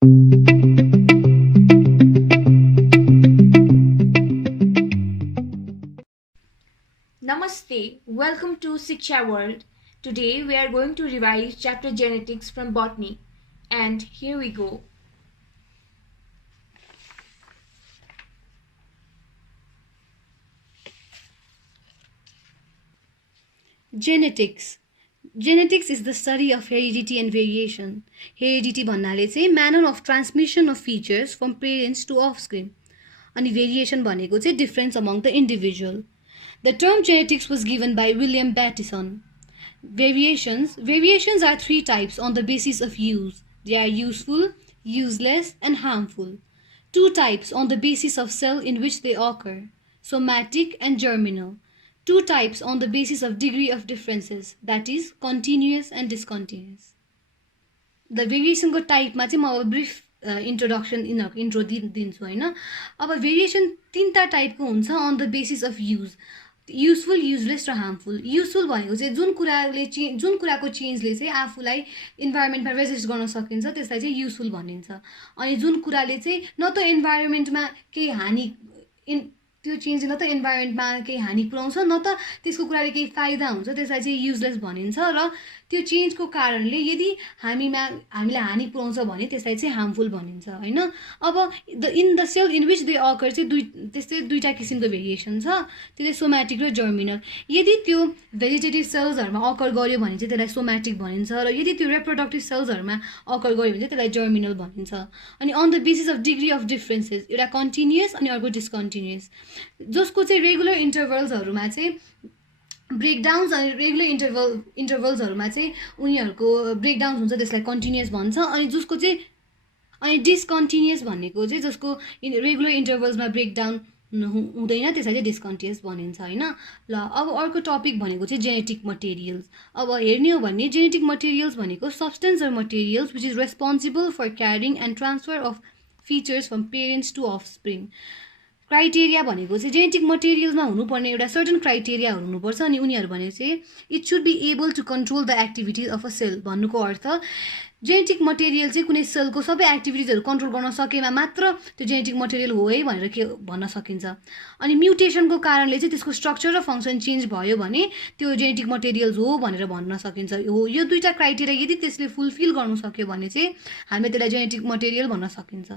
Namaste, welcome to Shiksha World. Today we are going to revise chapter Genetics from Botany. And here we go. Genetics. Genetics is the study of heredity and variation. Heredity भन्नाले चाहिँ manner of transmission of features from parents to offspring. अनि variation भनेको चाहिँ difference among the individual. The term genetics was given by William Bateson. Variations are three types on the basis of use. They are useful, useless, and harmful. Two types on the basis of cell in which they occur, somatic and germinal. Two types on the basis of degree of differences, that is, continuous and discontinuous. The variation को टाइपमा चाहिँ म अब brief introduction intro दिन्छु होइन. अब variation तीनटा टाइपको हुन्छ on the basis of use. Useful, useless र हार्मफुल. युजफुल भनेको चाहिँ जुन कुराको चेन्जले चाहिँ आफूलाई इन्भाइरोमेन्टमा रेजिस्ट गर्न सकिन्छ त्यसलाई चाहिँ युजफुल भनिन्छ. अनि जुन कुराले चाहिँ न त इन्भाइरोमेन्टमा केही हानि त्यो चेन्जले न त इन्भाइरोमेन्टमा केही हानि पुऱ्याउँछ न त त्यसको कुराले केही फाइदा हुन्छ त्यसलाई चाहिँ युजलेस भनिन्छ. र त्यो चेन्जको कारणले यदि हामीलाई हानि पुऱ्याउँछ भने त्यसलाई चाहिँ हार्मफुल भनिन्छ होइन. अब in the cell in which they occur चाहिँ त्यस्तै दुईवटा किसिमको भेरिएसन छ. त्यो चाहिँ सोम्याटिक र जर्मिनल. यदि त्यो भेजिटेटिभ सेल्सहरूमा अकर गर्यो भने चाहिँ त्यसलाई सोम्याटिक भनिन्छ र यदि त्यो रिप्रोडक्टिभ सेल्सहरूमा अकर गर्यो भने चाहिँ त्यसलाई जर्मिनल भनिन्छ. अनि on the basis of degree of differences एउटा कन्टिन्युस अनि अर्को डिस्कन्टिन्युस, जसको चाहिँ रेगुलर इन्टरभल्सहरूमा चाहिँ ब्रेकडाउन्स अनि रेगुलर इन्टरभल्सहरूमा चाहिँ उनीहरूको ब्रेकडाउन्स हुन्छ त्यसलाई कन्टिन्युस भन्छ. अनि डिस्कन्टिन्युस भनेको चाहिँ जसको रेगुलर इन्टरभल्समा ब्रेकडाउन हुँदैन त्यसलाई चाहिँ डिस्कन्टिन्युस भनिन्छ होइन. ल अब अर्को टपिक भनेको चाहिँ जेनेटिक मटेरियल्स. अब हेर्ने हो भने जेनेटिक मटेरियल्स भनेको substance or materials which is responsible for carrying and transfer of features from parents to offspring. Criteria भनेको चाहिँ जेनेटिक मटेरियल्समा हुनुपर्ने एउटा सर्टन क्राइटेरियाहरू हुनुपर्छ. अनि उनीहरू भनेको चाहिँ it should be able to control the activities of a cell. भन्नुको अर्थ जेनेटिक मटेरियल चाहिँ कुनै सेलको सबै एक्टिभिटिजहरू कन्ट्रोल गर्न सकेमा मात्र त्यो जेनेटिक मटेरियल हो है भनेर के भन्न सकिन्छ. अनि म्युटेसनको कारणले चाहिँ त्यसको स्ट्रक्चर र फङ्सन चेन्ज भयो भने त्यो जेनेटिक मटेरियल्स हो भनेर भन्न सकिन्छ. हो यो दुईवटा क्राइटेरिया यदि त्यसले फुलफिल गर्नु सक्यो भने चाहिँ हामीले त्यसलाई जेनेटिक मटेरियल भन्न सकिन्छ.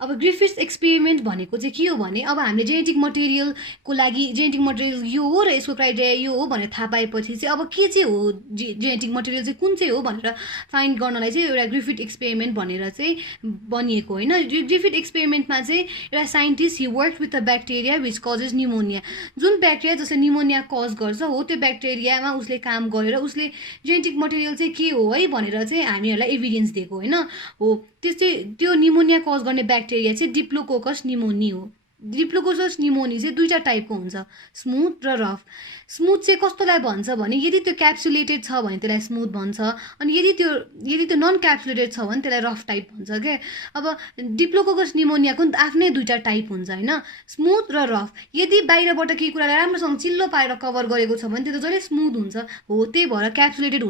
अब ग्रिफिथ्स एक्सपेरिमेन्ट भनेको चाहिँ के हो भने अब हामीले जेनेटिक मटेरियलको लागि जेनेटिक मटेरियल यो हो र यसको क्राइटेरिया यो हो भनेर थाहा पाएपछि चाहिँ अब के चाहिँ हो जेनेटिक मटेरियल चाहिँ कुन चाहिँ हो भनेर फाइन्ड गर्नलाई चाहिँ एउटा ग्रिफिथ एक्सपेरिमेन्ट भनेर चाहिँ बनिएको होइन. ग्रिफिथ एक्सपेरिमेन्टमा चाहिँ एउटा scientist he work with a bacteria which causes pneumonia. जुन ब्याक्टेरिया जसले न्युमोनिया कज गर्छ हो त्यो ब्याक्टेरियामा उसले काम गरेर उसले जेनेटिक मटेरियल चाहिँ के हो है भनेर चाहिँ हामीहरूलाई एभिडेन्स दिएको होइन. हो त्यो न्युमोनिया कज गर्ने ब्याक्टेरिया चाहिँ डिप्लोकोकस निमोनी हो. डिप्लोकोकस निमोनी चाहिँ दुईवटा टाइपको हुन्छ, स्मुथ र रफ. स्मुथ चाहिँ कस्तोलाई भन्छ भने यदि त्यो क्याप्सुलेटेड छ भने त्यसलाई स्मुथ भन्छ. अनि यदि त्यो नन क्याप्सुलेटेड छ भने त्यसलाई रफ टाइप भन्छ क्या. अब डिप्लोकोकस निमोनियाको आफ्नै दुईवटा टाइप हुन्छ होइन, स्मुथ र रफ. यदि बाहिरबाट केही कुरालाई राम्रोसँग चिल्लो पारेर कभर गरेको छ भने त्यो त जहिले स्मुथ हुन्छ. हो त्यही भएर क्याप्सुलेटेड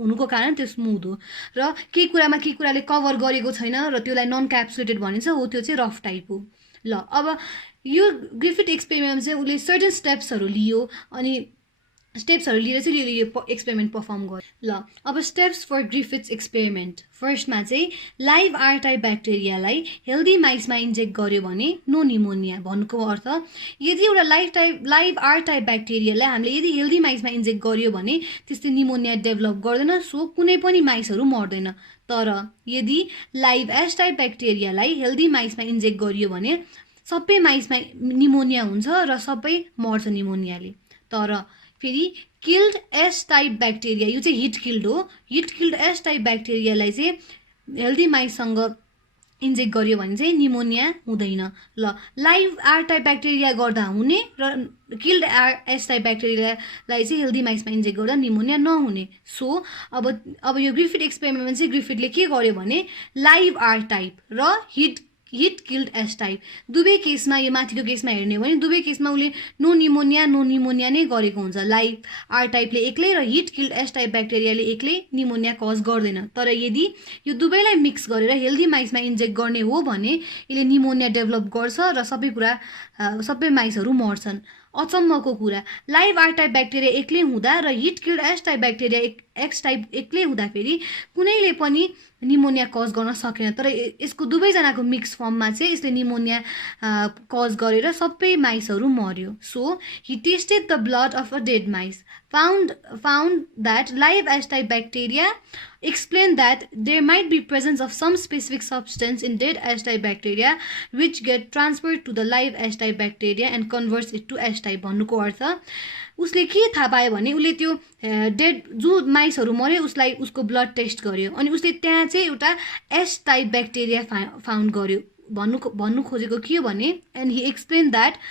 हुनुको कारण त्यो स्मुथ हो. र केही कुराले कभर गरेको छैन र त्यसलाई नन क्याप्सुलेटेड भनिन्छ हो त्यो चाहिँ रफ टाइप हो. ल अब यो ग्रिफिथ एक्सपेरिमेन्ट चाहिँ उसले सर्टन स्टेप्सहरू लियो अनि स्टेप्सहरू लिएर चाहिँ यो एक्सपेरिमेन्ट पर्फर्म गर्यो. ल अब स्टेप्स फर ग्रिफिथ्स एक्सपेरिमेन्ट. फर्स्टमा चाहिँ लाइभ आर टाइप ब्याक्टेरियालाई हेल्दी माइसमा इन्जेक्ट गर्यो भने नो निमोनिया. भन्नुको अर्थ यदि एउटा लाइभ आर टाइप ब्याक्टेरियालाई हामीले यदि हेल्दी माइसमा इन्जेक्ट गर्यो भने त्यस्तै निमोनिया डेभलप गर्दैन, सो कुनै पनि माइसहरू मर्दैन. तर यदि लाइभ एस टाइप ब्याक्टेरियालाई हेल्दी माइसमा इन्जेक्ट गरियो भने सबै माइसमा निमोनिया हुन्छ र सबै मर्छ निमोनियाले. तर फेरि किल्ड एस टाइप ब्याक्टेरिया, यो चाहिँ हिट किल्ड हो, हिट किल्ड एस टाइप ब्याक्टेरियालाई चाहिँ हेल्दी माइससँग इन्जेक्ट गर्यो भने चाहिँ निमोनिया हुँदैन. ल लाइभ आर टाइप ब्याक्टेरिया गर्दा हुने र किल्ड एस टाइप ब्याक्टेरियालाई चाहिँ हेल्दी माइसमा इन्जेक्ट गर्दा निमोनिया नहुने. सो अब यो ग्रिफिथ एक्सपेरिमेन्टमा चाहिँ ग्रिफिथले के गर्यो भने लाइभ आर टाइप र hit hit killed S type दुवै केसमा यो माथिको केसमा हेर्ने हो भने दुवै केसमा उसले नो निमोनिया नै गरेको हुन्छ लाइभ आर टाइपले एक्लै र हिट किल्ड एस टाइप ब्याक्टेरियाले एक्लै निमोनिया कज गर्दैन तर यदि यो दुवैलाई मिक्स गरेर हेल्दी माइसमा इन्जेक्ट गर्ने हो भने यसले निमोनिया डेभलप गर्छ र सबै माइसहरू मर्छन् अचम्मको कुरा लाइभ आर टाइप ब्याक्टेरिया एक्लै हुँदा र hit killed S type bacteria x type एक्लै हुँदाखेरि कुनैले पनि निमोनिया कज गर्न सकेन तर यसको दुवैजनाको मिक्स फर्ममा चाहिँ यसले निमोनिया कज गरेर सबै माइसहरू मर्यो so Hee tested the blood of a dead mice found that live S type bacteria explained that there might be presence of some specific substance in dead S type bacteria which get transferred to the live S type bacteria and converts it to S type भन्नुको अर्थ उसले के थाहा पायो भने उसले त्यो dead जो माइसहरू मर्यो उसलाई उसको ब्लड टेस्ट गर्यो अनि उसले त्यहाँ चाहिँ एउटा एस टाइप ब्याक्टेरिया फाउन्ड गर्यो भन्नु खोजेको के हो भने and Hee explain that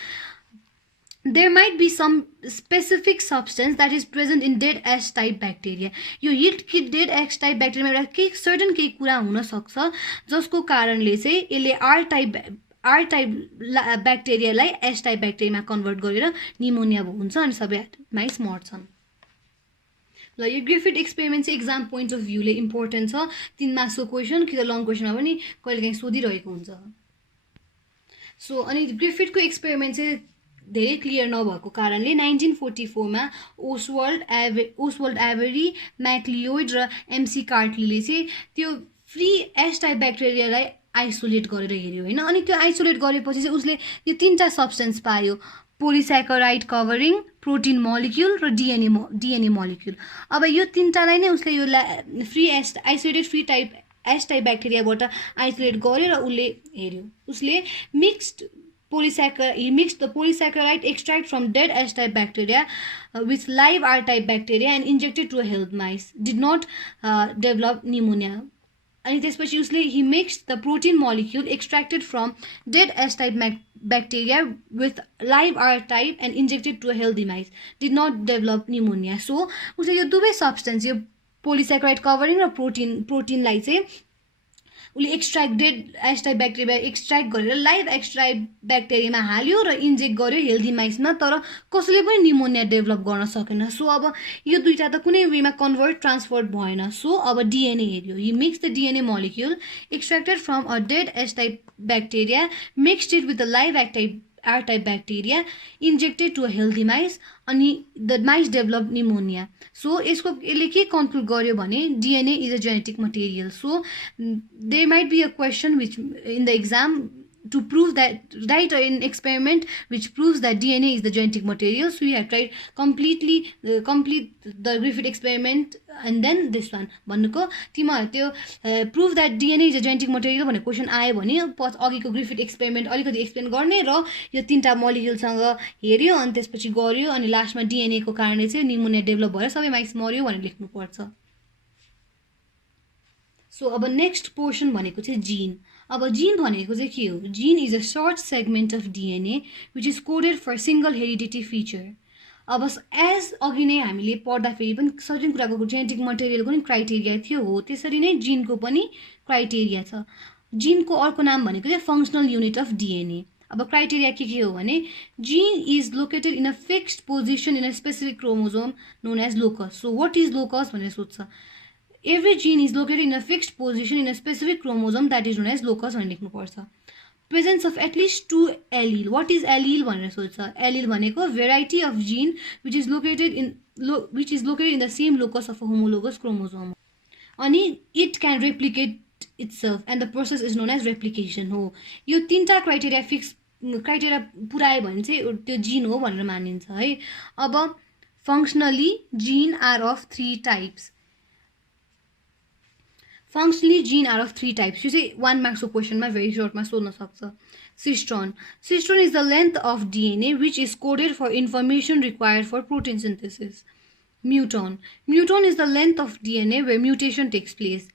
there might be some specific substance that is present in dead S type bacteria यो heat killed dead X type ब्याक्टेरियामा एउटा केही सर्टन केही कुरा हुन सक्छ जसको कारणले चाहिँ यसले आर टाइप ब्याक्टेरियालाई एस टाइप ब्याक्टेरियामा कन्भर्ट गरेर निमोनिया हुन्छ अनि सबै माइस मर्छन् ल यो ग्रिफिथ एक्सपेरिमेन्ट चाहिँ एक्जाम पोइन्ट अफ भ्यूले इम्पोर्टेन्ट छ 3 मार्क्सको क्वेसन कि त लङ क्वेसनमा पनि कहिलेकाहीँ सोधिरहेको हुन्छ सो अनि ग्रिफिथको एक्सपेरिमेन्ट चाहिँ धेरै क्लियर नभएको कारणले 1944 मा ओसवाल्ड एभरी म्याक्लियोइड र एमसी कार्टलीले चाहिँ त्यो फ्री एस टाइप ब्याक्टेरियालाई आइसोलेट गरेर हेर्यो हैन अनि त्यो आइसोलेट गरेपछि चाहिँ उसले यो 3टा सब्स्टेन्स पायो पोलिस्याकराइड कभरिङ प्रोटिन मोलिक्युल र डिएनए मोलिक्युल अब यो 3टालाई नै उसले यो free isolated free type S type ब्याक्टेरियाबाट आइसोलेट गरेर उसले हेर्यो उसले he mixed the polysaccharide extract from dead S type bacteria with live R type bacteria and injected to a healthy mice did not develop pneumonia and त्यसपछि उसले he mixed the protein molecule extracted from dead S type bacteria with live R type and injected to a healthy mice did not develop pneumonia so उसले यो दुवै substance यो पोलिस्याक्राइड covering र प्रोटिनलाई चाहिँ उसले extracted S type bacteria extract गरेर live एक्सट्राइट ब्याक्टेरियामा हाल्यो र इन्जेक्ट गर्यो हेल्दी माइसमा तर कसैले पनि निमोनिया डेभलप गर्न सकेन सो अब यो दुईटा त कुनै वेमा ट्रान्सफर भएन सो अब डिएनए हेर्यो he mix the DNA molecule extracted from a dead S type bacteria mixed it with the live R type bacteria injected to a healthy mice अनि the mice developed pneumonia so यसको यसले के conclude गर्यो भने DNA is a genetic material so there might be a question which in the exam to prove that write an experiment which proves that DNA is the genetic material so you have tried complete the Griffith experiment and then this one भन्नुको तिमीहरु त्यो prove that DNA is a genetic material भन्ने question आयो भने अघिको Griffith experiment अलिकति explain गर्ने र यो 3टा मोलिक्युलसँग हेर्यो अनि त्यसपछि गर्यो अनि लास्टमा DNA को कारणले चाहिँ निमोनिया डेभलप भएर सबै माइस मर्यो भनेर लेख्नु पर्छ सो अब नेक्स्ट पोर्सन भनेको चाहिँ जीन अब जीन भनेको चाहिँ के हो gene is a short segment of DNA which is coded for single heredity feature अब एज अघि नै हामीले पढ्दाखेरि पनि सर्टेन कुराको जेनेटिक मटेरियलको पनि क्राइटेरिया थियो हो त्यसरी नै जीनको पनि क्राइटेरिया छ जीनको अर्को नाम भनेको चाहिँ फङ्सनल युनिट अफ डिएनए अब क्राइटेरिया के हो भने gene is located in a fixed position in a specific chromosome known as locus so what is locus भनेर सोध्छ every gene is located in a fixed position in a specific chromosome that is known as locus भनेर लेख्नु पर्छ presence of at least 2 allele what is allele भनेर सोध्छ allele भनेको variety of gene which is located in the same locus of a homologous chromosome अनि it can replicate itself and the process is known as replication हो यो 3टा criteria पुरायो भने चाहिँ त्यो gene हो भनेर मानिन्छ है अब functionally gene are of 3 types Functionally, gene are of 3 types. You say 1 marks question, very short, सोध्न सक्छ. Cistron. Cistron is the length of DNA which is coded for information required for protein synthesis. Muton. Muton is the length of DNA where mutation takes place.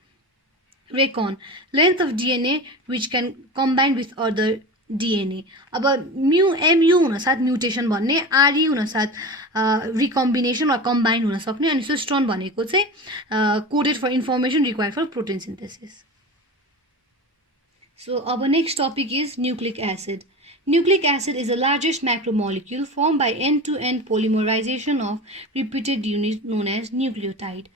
Recon. Length of DNA which can combine with other DNA. अब mu हुन साथ mutation भन्ने RE हुन साथ recombination वा combine हुन सक्ने अनि सिस्ट्रोन भनेको चाहिँ coded for information required for protein synthesis So our next topic is nucleic acid. Nucleic acid is the largest macromolecule formed by end-to-end polymerization of repeated units known as nucleotide.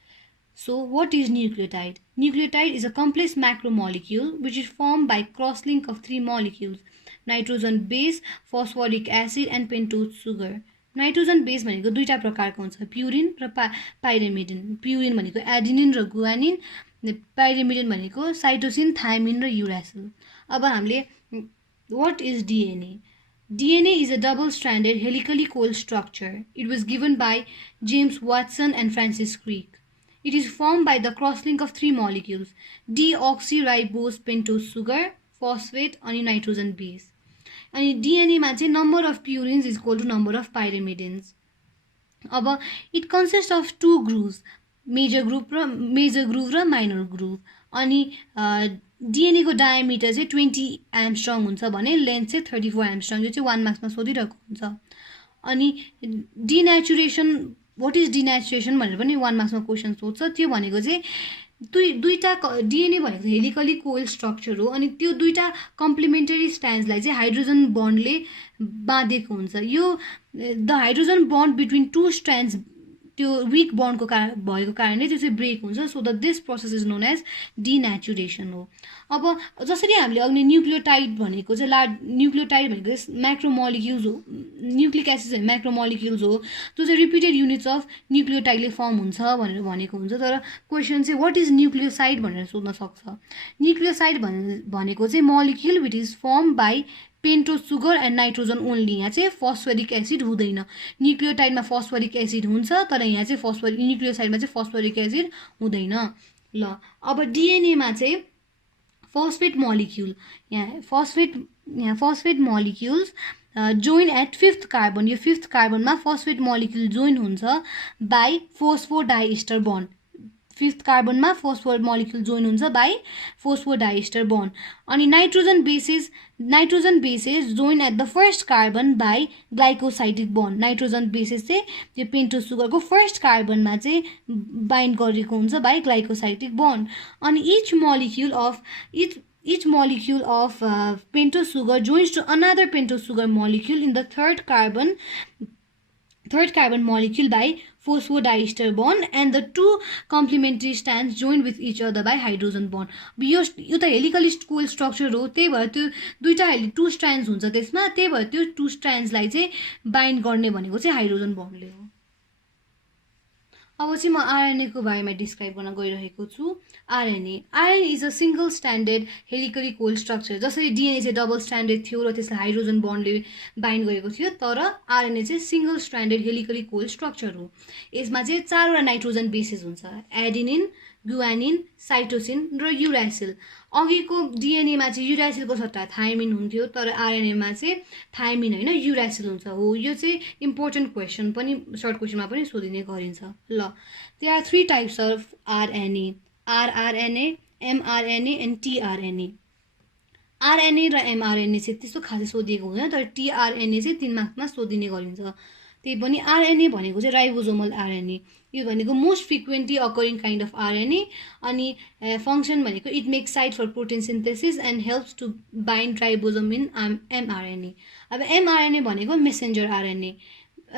So what is nucleotide? Nucleotide is a complex macromolecule which is formed by cross-link of three molecules: nitrogen base, phosphoric acid and pentose sugar. Nitrogen base भनेको दुईटा प्रकारको हुन्छ, purine र पाइरिमिडिन. Purine भनेको adenine र guanine, पाइरिमिडिन भनेको cytosine, thiamine र युरासिल. अब हामीले what is DNA? DNA is a double-stranded helically coiled structure. It was given by James Watson and Francis Crick. It is formed by the cross-link of three molecules: deoxyribose pentose sugar, phosphate अनि nitrogen base. अनि डिएनएमा चाहिँ number of purines is equal to number of pyrimidines. अब it consist of two groups, major group र minor group. अनि डिएनएको diameter चाहिँ 20 एम्स्ट्रङ हुन्छ भने लेन्थ चाहिँ 34 एम्स्ट्रङ. यो चाहिँ 1 मार्क्समा सोधिरहेको हुन्छ. अनि डिनेचुरेसन, वाट इज डिनेचुरेसन भनेर पनि 1 मार्क्समा क्वेसन सोध्छ. त्यो भनेको चाहिँ दुईटा डिएनए भनेको हेलिकली कोइल स्ट्रक्चर हो. अनि त्यो दुईटा कम्प्लिमेन्टरी स्ट्यान्ड्सलाई चाहिँ हाइड्रोजन बन्डले बाँधेको हुन्छ. यो the hydrogen bond between two strands त्यो विक बन्डको भएको कारणले त्यो चाहिँ ब्रेक हुन्छ. So the this process is known as denaturation हो. अब जसरी हामीले अघि न्युक्लियोटाइड भनेको चाहिँ न्युक्लियोटाइड भनेको म्याक्रोमोलिक्युल्स हो, न्युक्लिक एसिड म्याक्रोमोलिक्युल्स हो, त्यो चाहिँ रिपिटेड युनिट्स अफ न्युक्लियोटाइडले फर्म हुन्छ भनेर भनेको हुन्छ. तर क्वेसन चाहिँ वाट इज न्युक्लियोसाइड भनेर सोध्न सक्छ. न्युक्लियोसाइड भनेको चाहिँ molecule which is form by pentose sugar and nitrogen only. यहाँ चाहिँ फस्फोरिक एसिड हुँदैन. न्युक्लियोटाइडमा फस्फोरिक एसिड हुन्छ, तर यहाँ चाहिँ न्युक्लियोसाइडमा चाहिँ फस्फोरिक एसिड हुँदैन. ल अब डिएनएमा चाहिँ फस्फेट मोलिक्युल, यहाँ phosphate molecules join at 5th carbon. यो 5th कार्बनमा फस्फेट मोलिक्युल जोइन हुन्छ बाई फोस्फोडाइस्टर बन्ड. 5th कार्बनमा फोस्फोर मोलिक्युल जोइन हुन्छ बाई फोस्फोडाइस्टर बन्ड. अनि nitrogen bases join at the 1st carbon by glycosidic bond. Nitrogen bases चाहिँ त्यो पेन्टोज सुगरको 1st कार्बनमा चाहिँ बाइन्ड गरेको हुन्छ बाई ग्लाइकोसाइटिक बन्ड. अनि each molecule of pentose sugar joins to another pentose sugar molecule in the 3rd carbon molecule by phosphodiester bond, and the two complementary strands join with each other by hydrogen bond. यो त helically coil structure हो, त्यही भएर त्यो दुईटा 2 स्ट्रान्ड्स हुन्छ त्यसमा, त्यही भएर त्यो 2 स्ट्रान्ड्सलाई चाहिँ बाइन्ड गर्ने भनेको चाहिँ हाइड्रोजन बन्डले हो. अब चाहिँ म आरएनएको बारेमा डिस्क्राइब गर्न गइरहेको छु. RNA is a single standard helically coil structure. जसरी डिएनए चाहिँ डबल स्ट्यान्डर्ड थियो र त्यसलाई हाइड्रोजन बन्डले बाइन्ड गरेको थियो, तर आरएनए चाहिँ single standard helically coil structure हो. यसमा चाहिँ 4वटा नाइट्रोजन बेसेस हुन्छ: एडिनिन, गुआनिन, साइटोसिन र युरासिल. अघिको डिएनएमा चाहिँ युरासिलको सट्टा थायमिन हुन्थ्यो, तर आरएनएमा चाहिँ थायमिन होइन युरासिल हुन्छ. हो, यो चाहिँ इम्पोर्टेन्ट क्वेसन पनि, सर्ट क्वेसनमा पनि सोधिने गरिन्छ. ल, there are 3 types of RNA: rRNA, mRNA and tRNA. RNA र एमआरएनए चाहिँ त्यस्तो खासै सोधिएको हुँदैन, तर टिआरएनए चाहिँ 3 मार्क्समा सोधिने गरिन्छ. त्यही पनि आरएनए भनेको चाहिँ राइबोजोमल आरएनए. यो भनेको most frequently occurring kind of RNA. अनि फङ्सन भनेको it makes site for protein synthesis and helps to bind ribosome in mRNA. अब एमआरएनए भनेको मेसेन्जर आरएनए.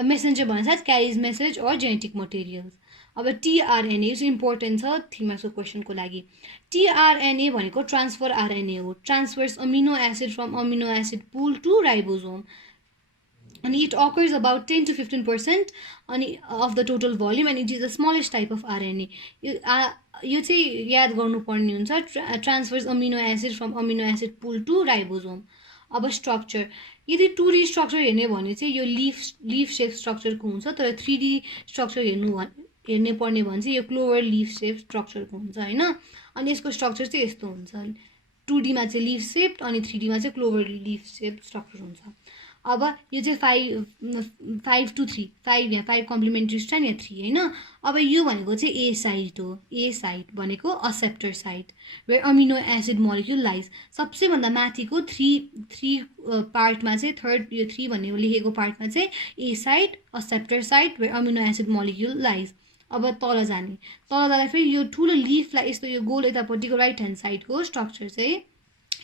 मेसेन्जर भन्नासाथ carries message or genetic materials. अब tRNA चाहिँ important छ 3 मार्क्सको क्वेसनको लागि. टिआरएनए भनेको ट्रान्सफर आरएनए हो. Transfers amino acid from amino acid pool to ribosome. and it occurs about 10 to 15% of the total volume, and it is the smallest type of RNA. यो चाहिँ याद गर्नुपर्ने हुन्छ. Transfers amino acid from amino acid pool to ribosome. अब structure, यदि 2D structure हेर्ने भने चाहिँ यो लिफ सेप स्ट्रक्चरको हुन्छ, तर 3D स्ट्रक्चर हेर्ने पर्ने भने चाहिँ यो क्लोभर लिफ सेप स्ट्रक्चरको हुन्छ होइन. अनि यसको स्ट्रक्चर चाहिँ यस्तो हुन्छ: 2D मा चाहिँ लिफ सेप अनि 3D मा चाहिँ क्लोभर लिफ सेप स्ट्रक्चर हुन्छ. अब यो चाहिँ 5 to 3, 5 यहाँ 5 कम्प्लिमेन्ट्री स्ट्रान्ड या 3 होइन. अब यो भनेको चाहिँ ए साइट हो. ए साइट भनेको acceptor site where amino acid molecule lies. सबसे भन्दा माथिको 3 पार्टमा चाहिँ थर्ड यो 3 भन्ने लेखेको पार्टमा चाहिँ A site, acceptor site where amino acid molecule lies. अब तल जाँदा फेरि यो ठुलो लिफलाई यस्तो यो गोल यतापट्टिको राइट ह्यान्ड साइडको स्ट्रक्चर चाहिँ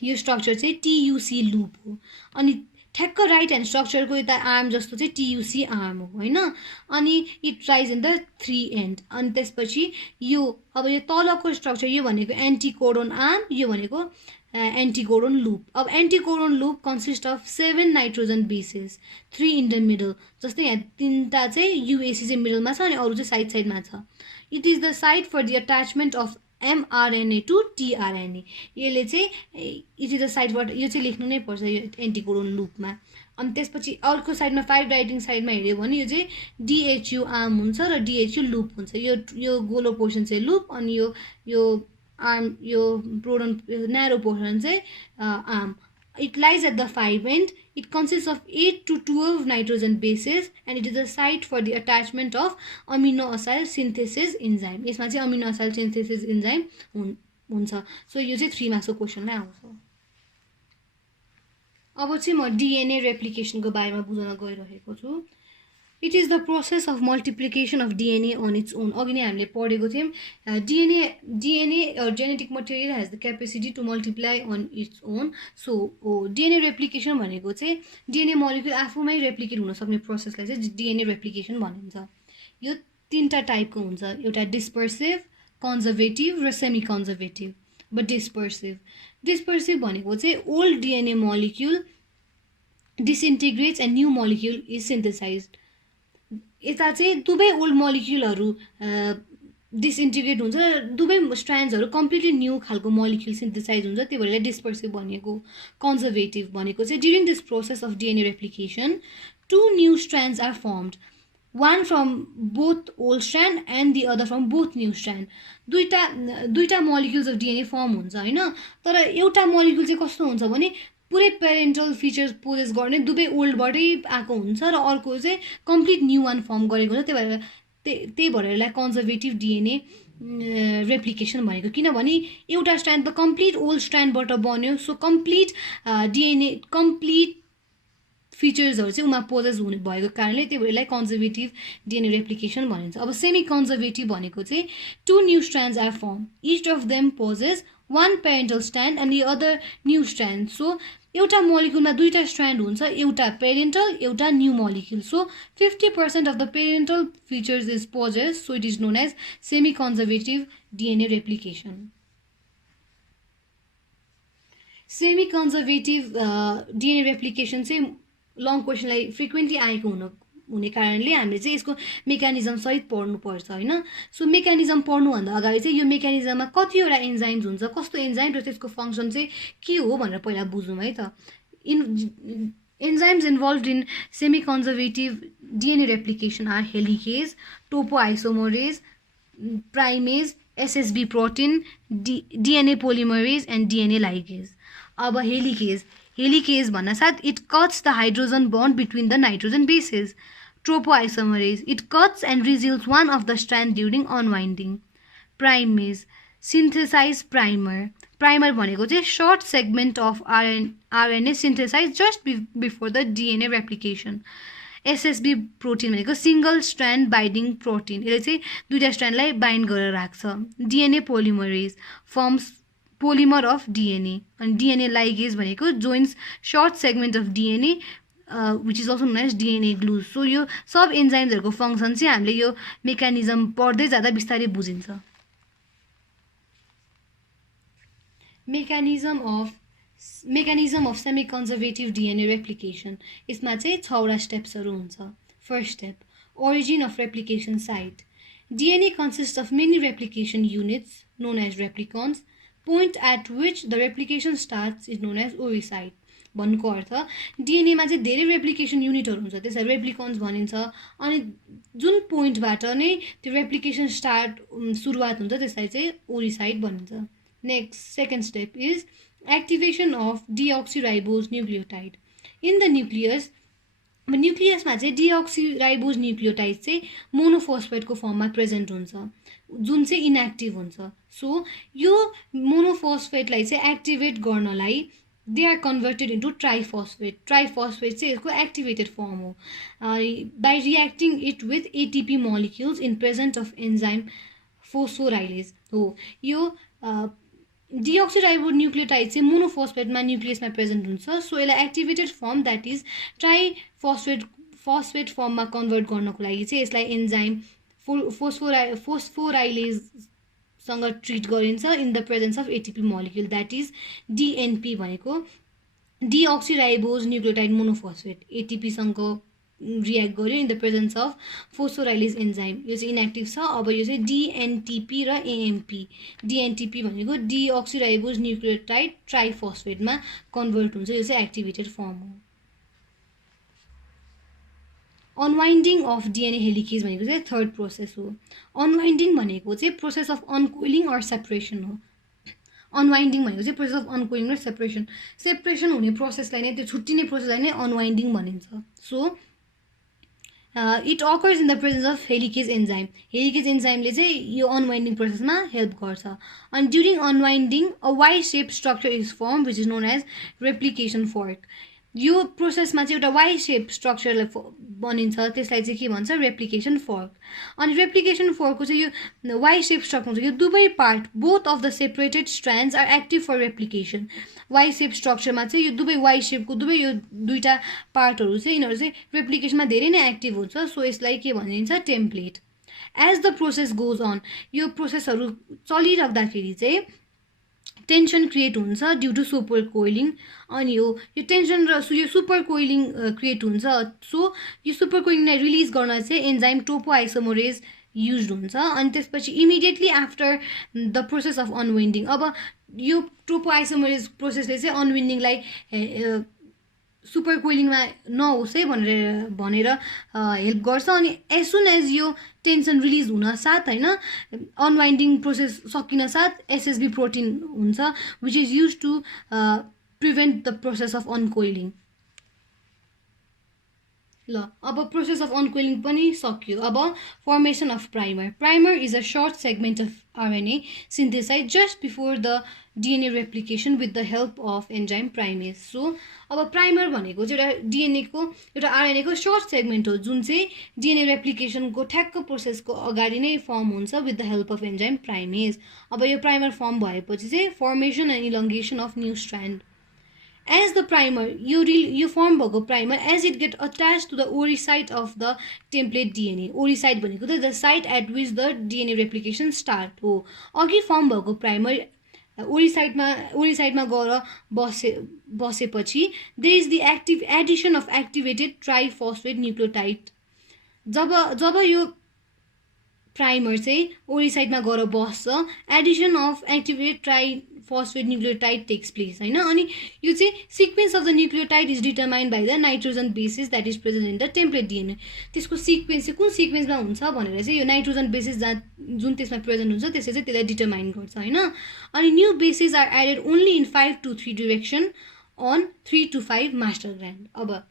यो स्ट्रक्चर चाहिँ टियुसी लुप हो अनि ठ्याक्क राइट ह्यान्ड स्ट्रक्चरको यता आर्म जस्तो चाहिँ टियुसी आर्म हो होइन अनि it rise in the 3 and अनि त्यसपछि यो अब यो तलको स्ट्रक्चर यो भनेको एन्टिकोडोन आर्म यो भनेको एन्टिकोडोन लुप अब anticodon loop consist of 7 nitrogen bases 3 in the middle जस्तै यहाँ 3टा चाहिँ युएसी चाहिँ मिडलमा छ अनि अरू चाहिँ साइड साइडमा छ it is the site for the attachment of mRNA to tRNA यसले चाहिँ इट इज द साइडबाट यो चाहिँ लेख्नु नै पर्छ यो एन्टिकोडोन लुपमा अनि त्यसपछि अर्को साइडमा 5 राइटिङ साइडमा हेऱ्यो भने यो चाहिँ डिएचयु आर्म हुन्छ र डिएचयु लुप हुन्छ यो गोलो पोर्सन चाहिँ लुप अनि यो आर्म यो प्रोडन न्यारो पोर्सन चाहिँ arm It lies at the 5 end. It consists of 8 to 12 nitrogen bases and it is a site for the attachment of amino acyl synthesis enzyme. यसमा चाहिँ amino acyl synthesis enzyme हुन्छ so यो चाहिँ 3 मार्क्सको क्वेसनमै आउँछ अब चाहिँ म डिएनए रेप्लिकेसनको बारेमा बुझाउन गइरहेको छु it is the process of multiplication of DNA on its own अघि नै हामीले पढेको थियौँ DNA genetic material has the capacity to multiply on its own so DNA replication भनेको चाहिँ डिएनए मोलिक्युल आफूमै रेप्लिकेट हुन सक्ने प्रोसेसलाई चाहिँ डिएनए रेप्लिकेसन भनिन्छ यो 3टा टाइपको हुन्छ एउटा डिस्पर्सिभ कन्जर्भेटिभ र सेमी कन्जर्भेटिभ बट डिस्पर्सिभ भनेको चाहिँ old DNA molecule disintegrates and new molecule is synthesised यता चाहिँ दुवै ओल्ड मोलिक्युलहरू डिसइन्टिग्रेट हुन्छ र दुवै स्ट्रान्ड्सहरू कम्प्लिटली न्यू खालको मोलिक्युल सिन्थेसाइज हुन्छ त्यही भएर डिस्पर्सिभ भनेको कन्जर्भेटिभ भनेको चाहिँ during this process of DNA replication 2 new strands are formed one from both old strand and the other from both new strand दुईटा मोलिक्युल्स अफ डिएनए फर्म हुन्छ होइन तर एउटा मोलिक्युल चाहिँ कस्तो हुन्छ भने पुरै पेरेन्टल फिचर्स पोजेस गर्ने दुवै ओल्डबाटै आएको हुन्छ र अर्को चाहिँ कम्प्लिट न्यू वान फर्म गरेको हुन्छ त्यही भएर यसलाई कन्जर्भेटिभ डिएनए रेप्लिकेसन भनेको किनभने एउटा स्ट्रान्ड त कम्प्लिट ओल्ड स्ट्रान्डबाट बन्यो सो कम्प्लिट डिएनए कम्प्लिट फिचर्सहरू चाहिँ उमा पोजेस हुने भएको कारणले त्यही भएर यसलाई कन्जर्भेटिभ डिएनए रेप्लिकेसन भनिन्छ अब सेमी कन्जर्भेटिभ भनेको चाहिँ 2 new strands are form each of them possess 1 parental strand and the other new strand so एउटा मोलिक्युलमा दुईटा स्ट्रान्ड हुन्छ एउटा पेरेन्टल एउटा new molecule so 50% of the parental features is possess so it is known as semi conservative DNA replication semi conservative DNA replication चाहिँ long क्वेसनलाई frequently आएको हुने कारणले हामीले चाहिँ यसको मेकानिजम सहित पढ्नुपर्छ होइन सो मेकानिजम पढ्नुभन्दा अगाडि चाहिँ यो मेकानिजममा कतिवटा एन्जाइम्स हुन्छ कस्तो एन्जाइम र त्यसको फङ्सन चाहिँ के हो भनेर पहिला बुझौँ है त enzymes involved in semi conservative DNA replication are helicase topoisomerase primase SSB protein DNA polymerase and DNA ligase अब हेलिकेज भन्न साथ it cuts the hydrogen bond between the nitrogen bases topoisomerase it cuts and reseals one of the strand during unwinding primase synthesise primer भनेको चाहिँ short segment of RNA synthesise just before the DNA replication SSB protein भनेको single strand binding protein यसले चाहिँ दुईटा स्ट्रान्डलाई bind गरेर राख्छ DNA polymerase forms polymer of DNA अनि डिएनए लाइगेज भनेको joins short segment of DNA which is also known as DNA glues so यो सब एन्जाइम्सहरूको फङ्सन चाहिँ हामीले यो मेकानिजम पढ्दै जाँदा बिस्तारै बुझिन्छ mechanism of semi conservative DNA replication यसमा चाहिँ 6वटा स्टेप्सहरू हुन्छ first step origin of replication site DNA consist of many replication units known as replicons point at which the replication starts is known as oocyte भन्नुको अर्थ डिएनएमा चाहिँ धेरै replication युनिटहरू हुन्छ त्यसलाई रेप्लिकन्स भनिन्छ अनि जुन पोइन्टबाट नै त्यो रेप्लिकेसन सुरुवात हुन्छ त्यसलाई चाहिँ oocyte भनिन्छ next second step is activation of deoxyribose nucleotide in the न्युक्लियसमा चाहिँ डिअक्सिराइबोज न्युक्लियोटाइड चाहिँ मोनोफोस्फेटको फर्ममा प्रेजेन्ट हुन्छ जुन चाहिँ इनएक्टिभ हुन्छ सो यो मोनोफोस्फेटलाई चाहिँ एक्टिभेट गर्नलाई they are converted into triphosphate चाहिँ यसको एक्टिभेटेड फर्म हो by reacting it with ATP molecules in present of enzyme phosphorylase हो यो डिअक्सिराइबोन्युक्लियोटाइड चाहिँ मोनोफोस्फेटमा न्युक्लियसमा प्रेजेन्ट हुन्छ सो यसलाई activated form that is phosphate फर्ममा कन्भर्ट गर्नको लागि चाहिँ यसलाई एन्जाइम फोस्फोराइलेजसँग ट्रिट गरिन्छ in the presence of ATP molecule that is DNP भनेको डिअक्सिराइबोज न्युक्लियोटाइड मोनोफोस्फेट एटिपीसँग रियाक्ट गर्यो in the presence of phosphorylase enzyme यो चाहिँ इनएक्टिभ छ अब यो चाहिँ डिएनटिपी र एएमपी डिएनटिपी भनेको डिअक्सिराइबोज न्युक्लियोटाइड ट्राइफोस्फेटमा कन्भर्ट हुन्छ यो चाहिँ एक्टिभेटेड फर्म हो अनवाइन्डिङ अफ डिएनए हेलिकेज भनेको चाहिँ थर्ड प्रोसेस हो अनवाइन्डिङ भनेको चाहिँ प्रोसेस अफ अनकोइलिङ अर सेपरेसन हो अनवाइन्डिङ भनेको चाहिँ प्रोसेस अफ अनकोइलिङ र सेपरेसन हुने प्रोसेसलाई नै त्यो छुट्टिने प्रोसेसलाई नै अनवाइन्डिङ भनिन्छ so it occurs in the presence of helicase एन्जाइमले चाहिँ यो अनवाइन्डिङ प्रोसेसमा हेल्प गर्छ अनि during unwinding a Y shape structure is form which is known as replication fork यो प्रोसेसमा चाहिँ एउटा वाइ सेप स्ट्रक्चरलाई बनिन्छ त्यसलाई चाहिँ के भन्छ रेप्लिकेसन फर्क अनि रेप्लिकेसन फर्कको चाहिँ यो वाइ सेप स्ट्रक्चर हुन्छ यो दुवै part both of the separated strands are active for replication Y shape स्ट्रक्चरमा चाहिँ यो दुवै वाइ सेपको दुवै यो दुईवटा पार्टहरू चाहिँ यिनीहरू चाहिँ रेप्लिकेसनमा धेरै नै एक्टिभ हुन्छ सो यसलाई के भनिन्छ template as the process goes on यो प्रोसेसहरू चलिराख्दाखेरि चाहिँ टेन्सन क्रिएट हुन्छ ड्यु टु सुपर कोइलिङ अनि यो टेन्सन र यो सुपर कोइलिङ क्रिएट हुन्छ सो यो सुपर कोइलिङलाई रिलिज गर्न चाहिँ एन्जाइम टोपो आइसोमरेज युज हुन्छ अनि त्यसपछि immediately after the process of unwinding अब यो टोपो आइसोमरेज प्रोसेसले चाहिँ अनवाइन्डिङलाई सुपर कोइलिङमा नहोस् है भनेर हेल्प गर्छ अनि एज सुन एज यो टेन्सन रिलिज हुन साथ होइन अनवाइन्डिङ प्रोसेस सकिन साथ एसएसबी प्रोटिन हुन्छ which is use to prevent the process of uncoiling ल अब प्रोसेस अफ अनकोइलिङ पनि सक्यो अब formation of primer is a short segment of RNA synthesise just before the DNA replication with the help of enzyme primase so अब primer भनेको चाहिँ एउटा डिएनएको एउटा आरएनएको सर्ट सेगमेन्ट हो जुन चाहिँ डिएनए रेप्लिकेसनको ठ्याक्क प्रोसेसको अगाडि नै फर्म हुन्छ with the help of enzyme primase अब यो प्राइमर फर्म भएपछि चाहिँ formation and elongation of new strand as the primer यो फर्म भएको primer as it get attach to the ori site of the template DNA ori site भनेको त the site at which the DNA replication start हो अघि form भएको primer ओरिसाइटमा गएर बसेपछि there is the active addition of activated triphosphate nucleotide जब यो प्राइमर चाहिँ ओरिसाइटमा गएर बस्छ addition of activated triphosphate nucleotide takes place होइन अनि यो चाहिँ sequence of the nucleotide is determined by the nitrogen basis that is present in the template DNA त्यसको सिक्वेन्स चाहिँ कुन सिक्वेन्समा हुन्छ भनेर चाहिँ यो नाइट्रोजन बेसिस जुन त्यसमा प्रेजेन्ट हुन्छ त्यसले चाहिँ त्यसलाई डिटरमाइन गर्छ होइन अनि new bases are added only in 5 to 3 direction on 3 to 5 master grand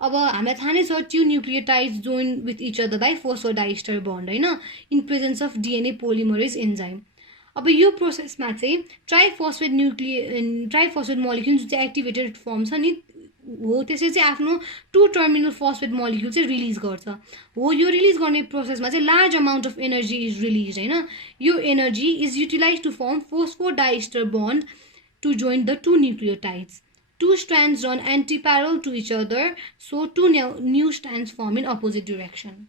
अब हामीलाई थाहा नै छ two nucleotides join with each other by phosphodiester bond होइन in presence of DNA polymerase enzyme अब यो प्रोसेसमा चाहिँ ट्राइफोस्फेट मोलिक्युल जुन चाहिँ एक्टिभेटेड फर्म छ नि हो त्यसले चाहिँ आफ्नो 2 टर्मिनल फोस्फेट मोलिक्युल चाहिँ रिलिज गर्छ हो यो रिलिज गर्ने प्रोसेसमा चाहिँ large amount of energy is release होइन यो energy is utilize to form phosphodiester bond to join the 2 nucleotides 2 strands run anti-parallel to each other, so 2 new strands form in opposite direction.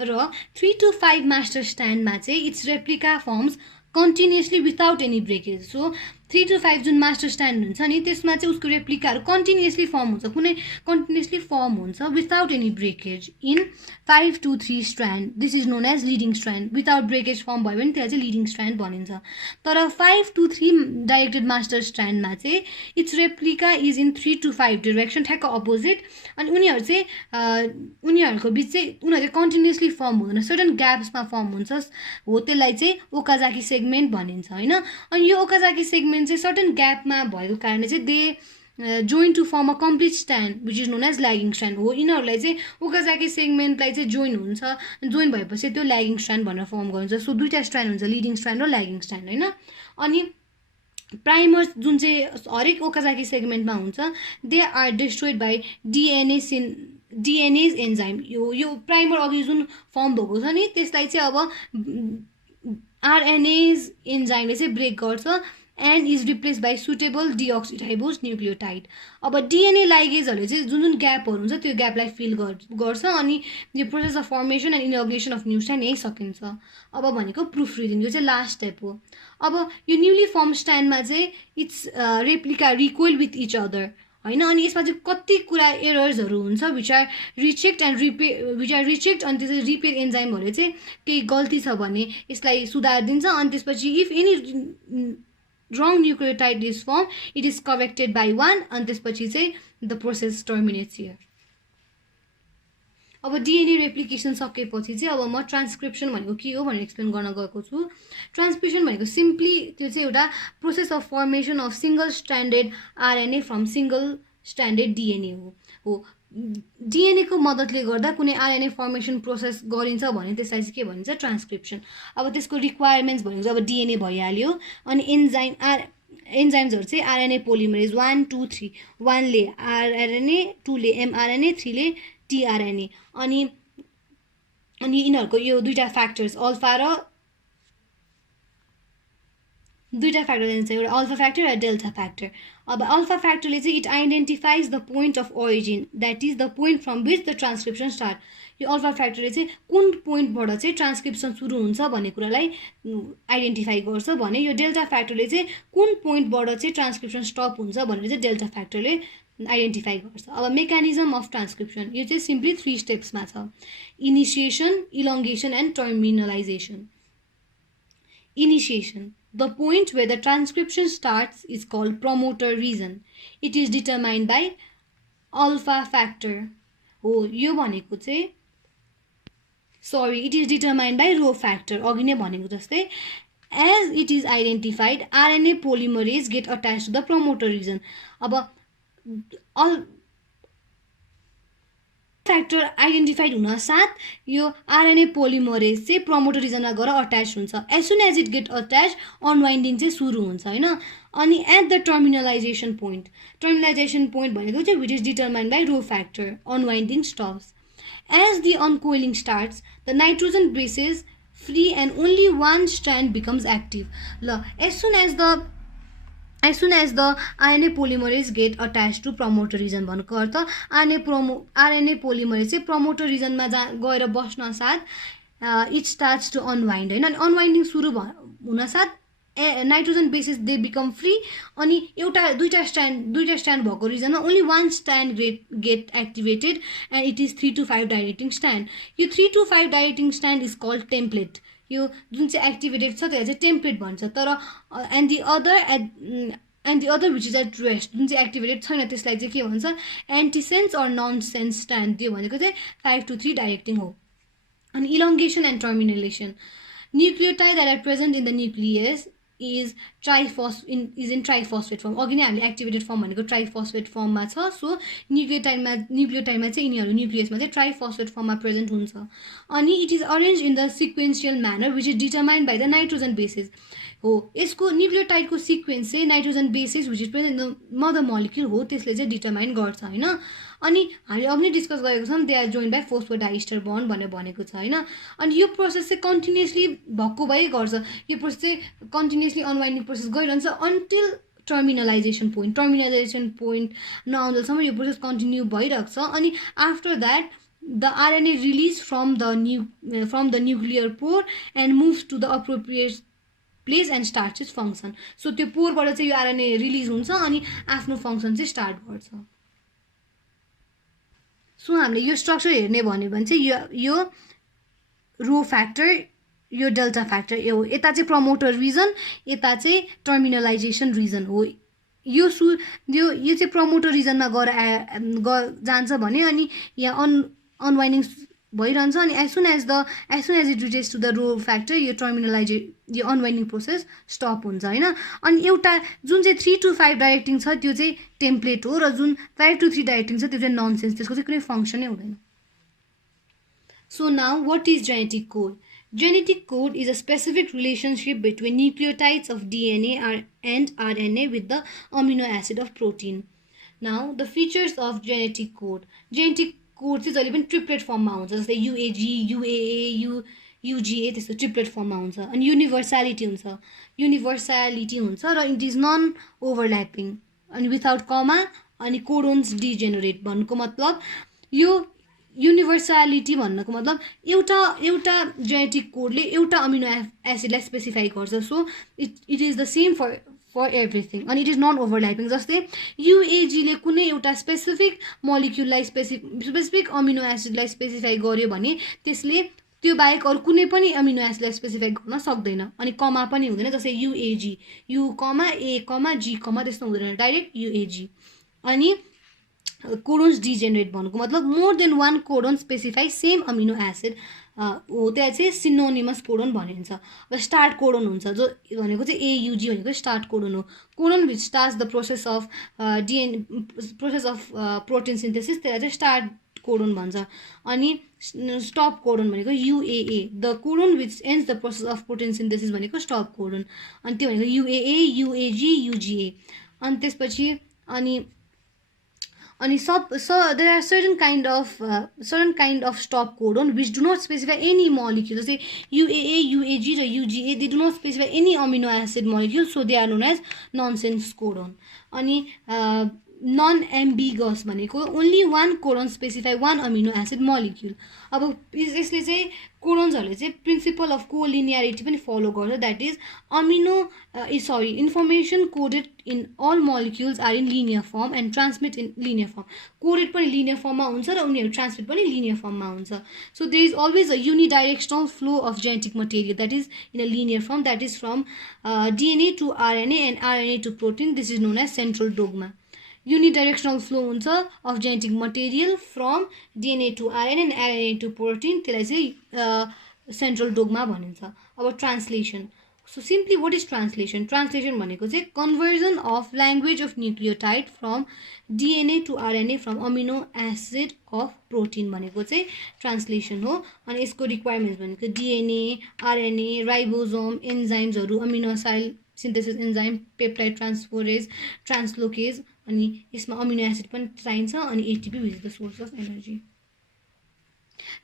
र 3 to 5 master strand मा चाहिँ its replica forms continuously without any breakage. So 3 to 5 जुन master stand हुन्छ नि त्यसमा चाहिँ उसको रेप्लिकाहरू continuously form हुन्छ कुनै कन्टिन्युसली फर्म हुन्छ without any breakage in 5 to 3 strand this is known as leading strand without breakage form भयो भने त्यसलाई चाहिँ लिडिङ स्ट्रान्ड भनिन्छ तर 5 to 3 डाइरेक्टेड मास्टर स्ट्रान्डमा चाहिँ its replica is in 3 to 5 direction ठ्याक्क अपोजिट अनि उनीहरू चाहिँ उनीहरूको बिच चाहिँ उनीहरू चाहिँ कन्टिन्युसली फर्म हुँदैन सर्टन ग्याप्समा फर्म हुन्छ हो त्यसलाई चाहिँ ओकाजाकी सेगमेन्ट भनिन्छ होइन अनि यो ओकाजाकी सेगमेन्ट चाहिँ सर्टन ग्यापमा भएको कारणले चाहिँ they join to form a complete stand which is known as lagging stand हो यिनीहरूलाई चाहिँ ओकाजाकी सेगमेन्टलाई चाहिँ जोइन हुन्छ जोइन भएपछि त्यो ल्यागिङ स्ट्यान्ड भनेर फर्म गरिन्छ सो दुईवटा स्ट्यान्ड हुन्छ लिडिङ स्ट्यान्ड र ल्यागिङ स्ट्यान्ड होइन अनि प्राइमर्स जुन चाहिँ हरेक ओकाजाकी सेगमेन्टमा हुन्छ they are destroyed by DNase enzyme यो प्राइमर अघि जुन फर्म भएको छ नि त्यसलाई चाहिँ अब RNA's enzyme चाहिँ ब्रेक गर्छ and is replaced by suitable deoxyribose nucleotide. अब DNA ligaseहरूले चाहिँ जुन जुन ग्यापहरू हुन्छ त्यो ग्यापलाई फिल गर्छ अनि यो process of formation and ingression of new strand यही सकिन्छ. अब भनेको प्रुफ रिडिङ, यो चाहिँ लास्ट स्टेप हो. अब यो न्युली फर्म स्ट्यान्डमा चाहिँ its replica recoil with each other होइन. अनि यसमा चाहिँ कति कुरा एरर्सहरू हुन्छ विच आर रिचेक्ड अनि त्यसरी रिपेयर एन्जाइमहरूले चाहिँ केही गल्ती छ भने यसलाई सुधारिदिन्छ. अनि त्यसपछि if any wrong nucleotide is formed, it is corrected by one and त्यसपछि चाहिँ the process terminates here. अब DNA replication सकेपछि चाहिँ अब म ट्रान्सक्रिप्सन भनेको के हो भनेर एक्सप्लेन गर्न गएको छु. ट्रान्सक्रिप्सन भनेको सिम्पली त्यो चाहिँ एउटा process of formation of single standard RNA from single standard DNA हो. DNA को मद्दतले गर्दा कुनै RNA फर्मेसन प्रोसेस गरिन्छ भने त्यसलाई चाहिँ के भनिन्छ ट्रान्सक्रिप्सन. अब त्यसको रिक्वायरमेन्ट्स भनेको चाहिँ अब DNA भइहाल्यो. अनि एन्जाइम्सहरू चाहिँ RNA पोलिमरेज 1 2 3, 1 ले RNA, 2 ले mRNA, 3 ले tRNA. अनि यिनीहरूको यो दुईटा फ्याक्टर्स अल्फा र दुईटा फ्याक्टर जान्छ, एउटा अल्फा फ्याक्टर र डेल्टा फ्याक्टर. अब अल्फा फ्याक्टरले चाहिँ it identifies the point of origin, that is the point from which the transcription start. यो अल्फा फ्याक्टरले चाहिँ कुन पोइन्टबाट चाहिँ ट्रान्सक्रिप्सन सुरु हुन्छ भन्ने कुरालाई आइडेन्टिफाई गर्छ भने यो डेल्टा फ्याक्टरले चाहिँ कुन पोइन्टबाट चाहिँ ट्रान्सक्रिप्सन स्टप हुन्छ भनेर चाहिँ डेल्टा फ्याक्टरले आइडेन्टिफाई गर्छ. अब मेकानिजम अफ ट्रान्सक्रिप्सन यो चाहिँ सिम्पली 3 स्टेप्समा छ. Initiation, elongation and terminalisation. Initiation. The point where the transcription starts is called promoter region. It is determined by alpha factor. हो यो भनेको चाहिँ it is determined by rho factor. अघि नै भनेको जस्तै as it is identified, RNA polymerase get attached to the promoter region. अब factor identified हुन साथ यो आरएनए पोलिमरेज चाहिँ प्रोमोटर रिजनमा गएर अट्याच हुन्छ. As soon as it get attach unwinding चाहिँ सुरु हुन्छ होइन. अनि एट द टर्मिनलाइजेसन पोइन्ट भनेको चाहिँ which is determined by rho factor, unwinding stops. As the uncoiling starts the nitrogen bases free and only one strand becomes active. ल as soon as the RNA polymerase get attached to promoter region भनेको अर्थ RNA polymerase चाहिँ promoter region मा गएर बस्न साथ it starts to unwind होइन. अनि अनवाइन्डिङ सुरु हुन साथ nitrogen bases they become free. अनि दुईटा स्ट्यान्ड भएको रिजनमा only one strand get activated and it is 3 to 5 directing strand. यो 3 to 5 directing strand is called template. यो जुन चाहिँ एक्टिभेटेड छ त्यसलाई चाहिँ टेम्प्लेट भन्छ. तर and the other which is at rest, जुन चाहिँ एक्टिभेटेड छैन त्यसलाई चाहिँ के भन्छ antisense or nonsense strand. त्यो भनेको चाहिँ 5 to 3 डाइरेक्टिङ हो. अनि elongation and termination. Nucleotide that are present in the nucleus is in triphosphate form. अघि नै हामीले एक्टिभेटेड फर्म भनेको ट्राइफोस्फेट फर्ममा छ. सो न्युक्लियोटाइडमा चाहिँ यिनीहरू न्युक्लियसमा चाहिँ ट्राइफोस्फेट फर्ममा प्रेजेन्ट हुन्छ. अनि it is arrange in the sequential manner which is determined by the nitrogen bases. हो यसको न्युक्लियोटाइडको सिक्वेन्स चाहिँ nitrogen bases which is present in the mother molecule हो त्यसले चाहिँ डिटर्माइन गर्छ होइन. अनि हामीले अघि नै डिस्कस गरेको छौँ they are joined by phosphodiester bond भनेर भनेको छ होइन. अनि यो प्रोसेस चाहिँ कन्टिन्युसली भएको भए गर्छ. यो प्रोसेस चाहिँ कन्टिन्युसली अनवाइन्डिङ प्रोसेस गरिरहन्छ अन्टिल टर्मिनलाइजेसन पोइन्ट नआउँदासम्म यो प्रोसेस कन्टिन्यू भइरहेको छ. अनि after that the RNA release from the nuclear pore and moves to the appropriate place and starts its function. So त्यो पोरबाट चाहिँ यो आरएनए रिलिज हुन्छ अनि आफ्नो फङ्सन चाहिँ स्टार्ट गर्छ. सो हामीले यो स्ट्रक्चर हेर्ने भन्यो भने चाहिँ यो रो फ्याक्टर, यो डेल्टा फ्याक्टर यो यता चाहिँ प्रमोटर रिजन, यता चाहिँ टर्मिनलाइजेसन रिजन हो. यो चाहिँ प्रमोटर रिजनमा गएर जान्छ भने अनि यहाँ अनवाइन्डिङ भइरहन्छ. अनि as soon as it reaches to the rho factor यो अनवाइन्डिङ प्रोसेस स्टप हुन्छ होइन. अनि एउटा जुन चाहिँ 3 to 5 डाइरेक्टिङ छ त्यो चाहिँ टेम्प्लेट हो र जुन 5 to 3 डाइरेक्टिङ छ त्यो चाहिँ ननसेन्स, त्यसको चाहिँ कुनै फङ्सनै हुँदैन. So now what is genetic code? Genetic code is a specific relationship between nucleotides of DNA and RNA with the amino acid of protein. Now, the features of genetic code. Genetic code चाहिँ जहिले पनि triplet फर्ममा हुन्छ जस्तै UAG, UAA, UGA त्यस्तो triplet फर्ममा हुन्छ अनि युनिभर्सालिटी हुन्छ र इट इज नन ओभरल्यापिङ अनि विदाउट कमा अनि कोडोन्स डिजेनेरेट भन्नुको मतलब यो युनिभर्सालिटी भन्नुको मतलब एउटा जेनेटिक कोडले एउटा अमिनो एसिडलाई स्पेसिफाई गर्छ so it is the same for everything अनि इट इज नन ओभरल्यापिङ जस्तै युएजीले कुनै एउटा स्पेसिफिक मलिक्युललाई स्पेसिफिक अमिनो एसिडलाई स्पेसिफाई गर्यो भने त्यसले त्यो बाहेक अरू कुनै पनि अमिनो एसिडलाई स्पेसिफाई गर्न सक्दैन अनि कमा पनि हुँदैन जस्तै युएजी यु कमा ए कमा जी कमा त्यस्तो हुँदैन डाइरेक्ट युएजी अनि कोडोन्स डिजेनेरेट भन्नुको मतलब more than one codon specify same amino acid हो त्यहाँ चाहिँ सिनोनिमस कोडोन भनिन्छ अब स्टार्ट कोडोन हुन्छ जो भनेको चाहिँ एयुजी भनेको स्टार्ट कोडोन हो codon which starts the process of protein synthesis त्यसलाई चाहिँ स्टार्ट कोडोन भन्छ अनि स्टप कोडोन भनेको UAA the codon which ends the process of protein synthesis भनेको स्टप कोडोन अनि त्यो भनेको युएए युएजी युजिए अनि त्यसपछि अनि there are certain kind of stop codon which do not specify any molecule. Say UAA, UAG or UGA, they do not specify any amino acid molecule, so they are known as nonsense codon. Ani non-ambiguous भनेको only one codon specify one amino acid molecule. अब यसले चाहिँ कोडोन्सहरुले चाहिँ principle of colinearity पनि follow गर्छ that is information coded in all molecules are in linear form and transmit in linear form coded पनि linear फर्ममा हुन्छ र उनीहरु ट्रान्समिट पनि लिनियर फर्ममा हुन्छ so there is always a unidirectional flow of genetic material that is in a linear form that is from DNA to RNA and RNA to protein this is known as central dogma unidirectional flow हुन्छ of genetic material from DNA to RNA and RNA to protein त्यसलाई चाहिँ central dogma भनिन्छ अब translation so simply what is translation भनेको चाहिँ conversion of language of nucleotide from DNA to RNA from amino acid of protein भनेको चाहिँ translation हो अनि यसको requirements भनेको DNA RNA ribosome enzymes amino acid synthesis enzyme peptide transferase translocase अनि यसमा अमिनो एसिड पनि चाहिन्छ अनि ATP which is the source of energy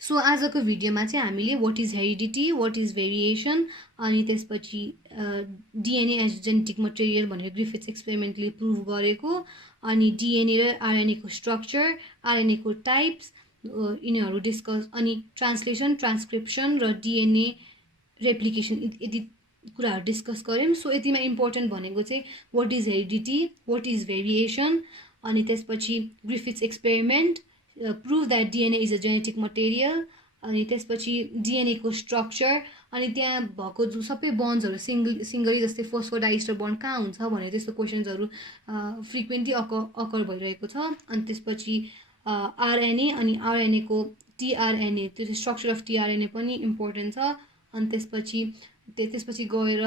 so आजको भिडियोमा चाहिँ हामीले what is heredity what is variation अनि त्यसपछि डीएनए एज जेनेटिक मटेरियल भनेर ग्रिफिथ्स एक्सपेरिमेन्टले प्रुभ गरेको अनि डीएनए र आरएनए को स्ट्रक्चर आरएनए को टाइप्स यिनीहरू डिस्कस अनि ट्रान्सलेसन ट्रान्सक्रिप्सन र डीएनए रेप्लिकेसन यदि कुराहरु डिस्कस गर्यौं सो यतिमा इम्पोर्टेन्ट भनेको चाहिँ what is heredity what is variation अनि त्यसपछि Griffiths experiment prove that DNA is a genetic material अनि त्यसपछि डीएनए को स्ट्रक्चर अनि त्यहाँ भएको जो सबै बन्ड्सहरु सिंगली जस्तै फोस्फोडाइस्टर बन्ड कहाँ हुन्छ भनेर त्यस्तो क्वेशन्सहरु फ्रिक्वेन्टली अकर भइरहेको छ अनि त्यसपछि आरएनए अनि आरएनए को टीआरएनए त्यो स्ट्रक्चर अफ टीआरएनए पनि इम्पोर्टेन्ट छ अनि त्यसपछि गएर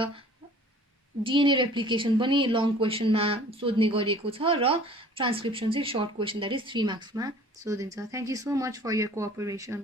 डीएनए रेप्लिकेसन पनि लङ क्वेशनमा सोध्ने गरिएको छ र ट्रान्सक्रिप्सन चाहिँ शर्ट क्वेशन दैट इज 3 मार्क्समा सोधिन्छ thank you so much for your cooperation